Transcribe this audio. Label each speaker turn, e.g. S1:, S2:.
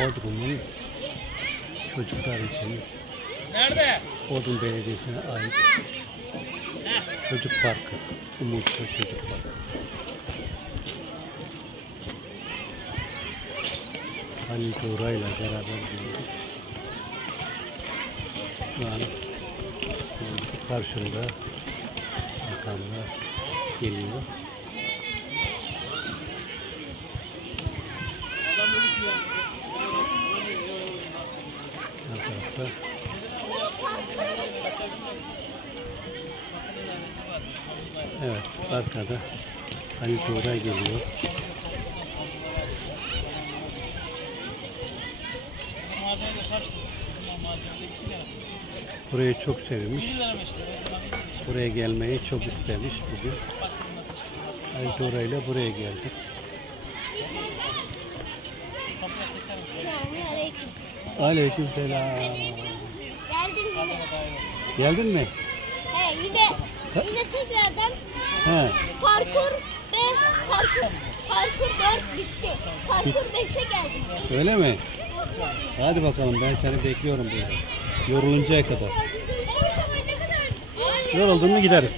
S1: Bodrum'un çocuklar için
S2: Nerede?
S1: Bodrum Belediyesi'ne ait çocuk parkı. Umutlu Çocuk Parkı. Halil Tuğra'yla beraber geldik. Şu an karşımda makamlar geliyor. Tarafta Evet, arkada Halil Tuğra geliyor. Burayı çok sevmiş. Buraya gelmeyi çok istemiş bugün. Halil Tuğra ile buraya geldik. Aleyküm selam.
S3: Geldim yine.
S1: Geldin mi?
S3: He yine yine tekrardan
S1: He.
S3: parkur ve parkur parkur 4 bitti. Parkur 5'e geldim.
S1: Öyle mi? Hadi bakalım ben seni bekliyorum burada. Yoruluncaya kadar. Yoruldun mu gideriz.